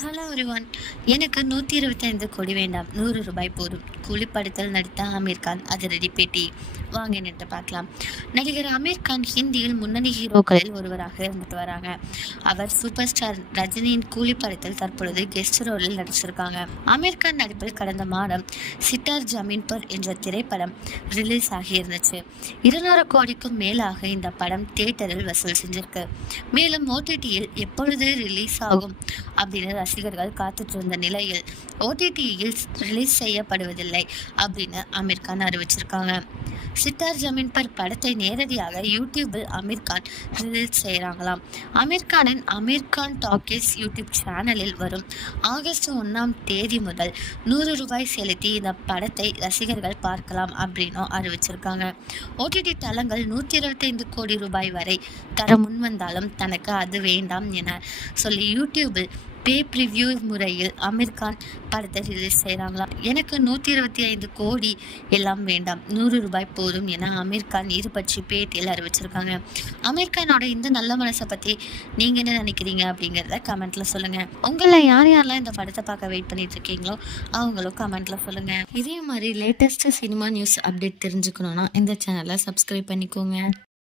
Hello ஒருவன் எனக்கு நூற்றி இருபத்தைந்து கோடி வேண்டாம். நூறு ரூபாய் போதும். கூலிப்படத்தில் நடித்த ஆமீர் கான் அதிரடி பேட்டி. வாங்க நின்று பார்க்கலாம். நடிகர் ஆமீர் கான் ஹிந்தியில் முன்னணி ஹீரோக்களில் ஒருவராக இருந்துட்டு வராங்க. அவர் சூப்பர் ஸ்டார் ரஜினியின் கூலி படத்தில் தற்பொழுது கெஸ்ட் ரோலில் நடிச்சிருக்காங்க. ஆமீர் கான் நடிப்பில் கடந்த மாதம் சிட்டார் ஜமீன் பர் என்ற திரைப்படம் ரிலீஸ் ஆகியிருந்துச்சு. இருநூறு கோடிக்கும் மேலாக இந்த படம் தியேட்டரில் வசூல் செஞ்சிருக்கு. மேலும் ஓடிடியில் எப்பொழுது ரிலீஸ் ஆகும்? அப்படின்னு ரசிகர்கள் காத்துட்டு இருந்த நிலையில் ஓடிடியில் ரிலீஸ் செய்யப்படுவதில்லை அப்படின்னு அமீர் கான் அறிவிச்சிருக்காங்க. சித்தார் ஜமீன் பர் படத்தை நேரடியாக யூடியூபில் அமீர் கான் ரிலீஸ் செய்கிறாங்களாம் அமீர் கானின் அமீர் கான் டாக்கீஸ் யூடியூப் சேனலில் வரும் ஆகஸ்ட் ஒன்றாம் தேதி முதல் நூறு ரூபாய் செலுத்தி இந்த படத்தை ரசிகர்கள் பார்க்கலாம் அப்படின்னும் அறிவிச்சிருக்காங்க. ஓடிடி தளங்கள் நூற்றி இருபத்தைந்து கோடி ரூபாய் வரை தர முன்வந்தாலும் தனக்கு அது வேண்டாம் என சொல்லி யூடியூபில் பே ப்ரிவ்யூ முறையில் அமீர் கான் படத்தை ரிலீஸ் செய்கிறாங்களாம் எனக்கு நூற்றி இருபத்தி ஐந்து கோடி எல்லாம் வேண்டாம். நூறு ரூபாய் போதும் என அமீர் கான் இது பற்றி பேட்டியில் அறிவிச்சிருக்காங்க. அமீர் கானோட இந்த நல்ல மனசை பற்றி நீங்கள் என்ன நினைக்கிறீங்க அப்படிங்கிறத கமெண்ட்டில் சொல்லுங்கள் உங்களில் யார் யாரெல்லாம் இந்த படத்தை பார்க்க வெயிட் பண்ணிட்டு இருக்கீங்களோ அவங்களும் கமெண்ட்டில் சொல்லுங்கள் இதே மாதிரி லேட்டஸ்ட்டு சினிமா நியூஸ் அப்டேட் தெரிஞ்சுக்கணுன்னா இந்த சேனலை சப்ஸ்கிரைப் பண்ணிக்கோங்க.